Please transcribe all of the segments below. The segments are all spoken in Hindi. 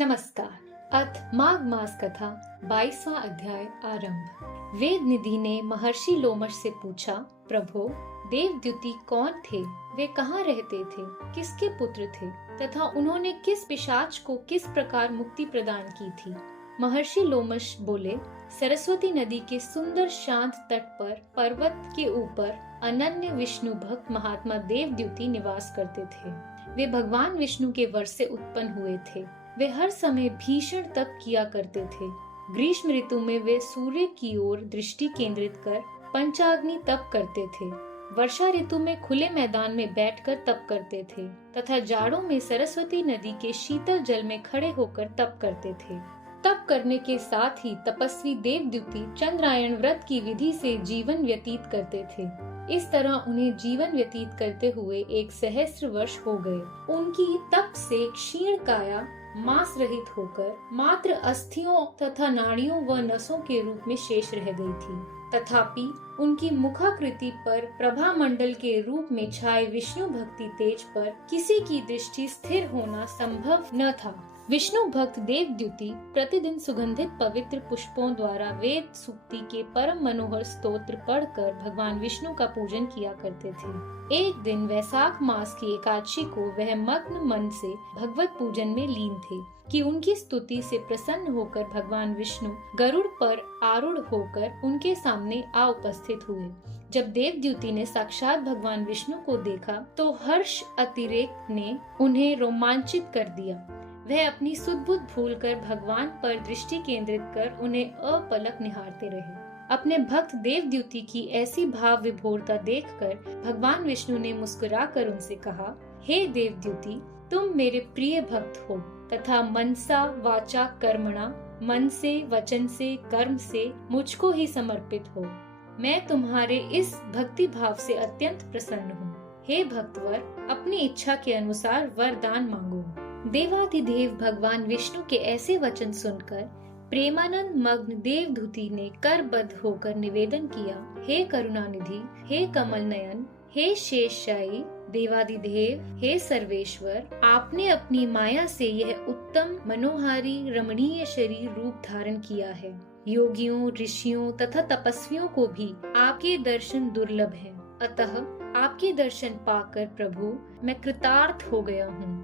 नमस्कार। अथ माघ मास कथा 22वां अध्याय आरंभ। वेद निधि ने महर्षि लोमश से पूछा, प्रभो, देवद्युति कौन थे? वे कहाँ रहते थे? किसके पुत्र थे? तथा उन्होंने किस पिशाच को किस प्रकार मुक्ति प्रदान की थी? महर्षि लोमश बोले, सरस्वती नदी के सुंदर शांत तट पर पर्वत के ऊपर अनन्य विष्णु भक्त महात्मा देवद्युति निवास करते थे। वे भगवान विष्णु के वर्ष से उत्पन्न हुए थे। वे हर समय भीषण तप किया करते थे। ग्रीष्म ऋतु में वे सूर्य की ओर दृष्टि केंद्रित कर पंचाग्नि तप करते थे। वर्षा ऋतु में खुले मैदान में बैठकर तप करते थे तथा जाड़ों में सरस्वती नदी के शीतल जल में खड़े होकर तप करते थे। तप करने के साथ ही तपस्वी देवद्युति चंद्रायण व्रत की विधि से जीवन व्यतीत करते थे। इस तरह उन्हें जीवन व्यतीत करते हुए 1 सहस्त्र वर्ष हो गए। उनकी तप से क्षीण काया मांस रहित होकर मात्र अस्थियों तथा नाड़ियों व नसों के रूप में शेष रह गई थी। तथापि उनकी मुखाकृति पर प्रभा मंडल के रूप में छाए विष्णु भक्ति तेज पर किसी की दृष्टि स्थिर होना संभव न था। विष्णु भक्त देवद्युति प्रतिदिन सुगंधित पवित्र पुष्पों द्वारा वेद सूक्ति के परम मनोहर स्तोत्र पढ़कर भगवान विष्णु का पूजन किया करते थे। एक दिन वैशाख मास की एकादशी को वह मग्न मन से भगवत पूजन में लीन थे कि उनकी स्तुति से प्रसन्न होकर भगवान विष्णु गरुड़ पर आरूढ़ होकर उनके सामने आ उपस्थित हुए। जब देवद्युति ने साक्षात भगवान विष्णु को देखा तो हर्ष अतिरेक ने उन्हें रोमांचित कर दिया। वह अपनी सुध-बुध भूलकर भगवान पर दृष्टि केंद्रित कर उन्हें अपलक निहारते रहे। अपने भक्त देवद्युति की ऐसी भाव विभोरता देखकर भगवान विष्णु ने मुस्कुराकर उनसे कहा, हे देवद्युति, तुम मेरे प्रिय भक्त हो तथा मनसा वाचा कर्मणा, मन से, वचन से, कर्म से मुझको ही समर्पित हो। मैं तुम्हारे इस भक्ति भाव से अत्यंत प्रसन्न हूँ। हे भक्तवर, अपनी इच्छा के अनुसार वरदान मांगो। देवाधिदेव भगवान विष्णु के ऐसे वचन सुनकर प्रेमानंद मग्न देवद्युति ने करबद्ध होकर निवेदन किया, हे करुणानिधि, हे कमल नयन, हे शेषशायी देवाधिदेव, हे सर्वेश्वर, आपने अपनी माया से यह उत्तम मनोहारी रमणीय शरीर रूप धारण किया है। योगियों, ऋषियों तथा तपस्वियों को भी आपके दर्शन दुर्लभ हैं। अतः आपके दर्शन पाकर प्रभु मैं कृतार्थ हो गया हूँ।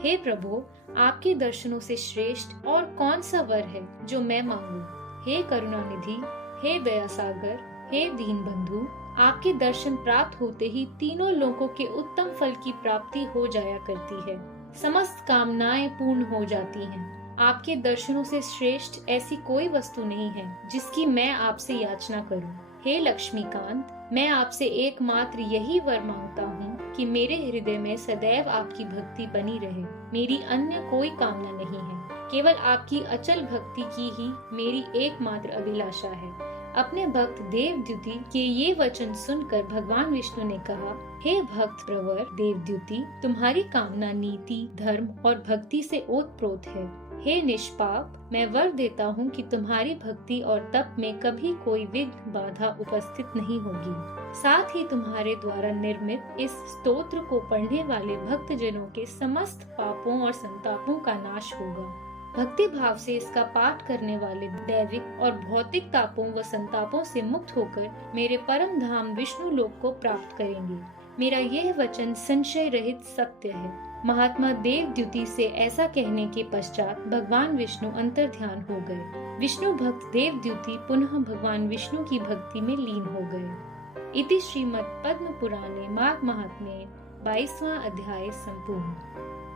हे प्रभु, आपके दर्शनों से श्रेष्ठ और कौन सा वर है जो मैं मांगूं? हे करुणानिधि, हे दया सागर, हे दीन बंधु, आपके दर्शन प्राप्त होते ही तीनों लोकों के उत्तम फल की प्राप्ति हो जाया करती है। समस्त कामनाएं पूर्ण हो जाती हैं। आपके दर्शनों से श्रेष्ठ ऐसी कोई वस्तु नहीं है जिसकी मैं आपसे याचना करूं। हे लक्ष्मीकांत, मैं आपसे एकमात्र यही वर मांगता हूँ कि मेरे हृदय में सदैव आपकी भक्ति बनी रहे। मेरी अन्य कोई कामना नहीं है। केवल आपकी अचल भक्ति की ही मेरी एकमात्र अभिलाषा है। अपने भक्त देवद्युति के ये वचन सुनकर भगवान विष्णु ने कहा, हे भक्त प्रवर देवद्युति, तुम्हारी कामना नीति, धर्म और भक्ति से ओतप्रोत है। हे निष्पाप, मैं वर देता हूँ कि तुम्हारी भक्ति और तप में कभी कोई विघ्न बाधा उपस्थित नहीं होगी। साथ ही तुम्हारे द्वारा निर्मित इस स्तोत्र को पढ़ने वाले भक्त जनों के समस्त पापों और संतापों का नाश होगा। भक्ति भाव से इसका पाठ करने वाले दैविक और भौतिक तापों व संतापों से मुक्त होकर मेरे परम धाम विष्णु लोक को प्राप्त करेंगे। मेरा यह वचन संशय रहित सत्य है। महात्मा देवद्युति से ऐसा कहने के पश्चात भगवान विष्णु अंतर्ध्यान हो गए। विष्णु भक्त देवद्युति पुनः भगवान विष्णु की भक्ति में लीन हो गए। इति श्रीमद् पद्म पुराणे माघ महात्म्ये 22वां अध्याय संपूर्ण।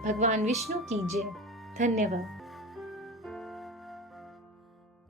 भगवान विष्णु की जय। धन्यवाद।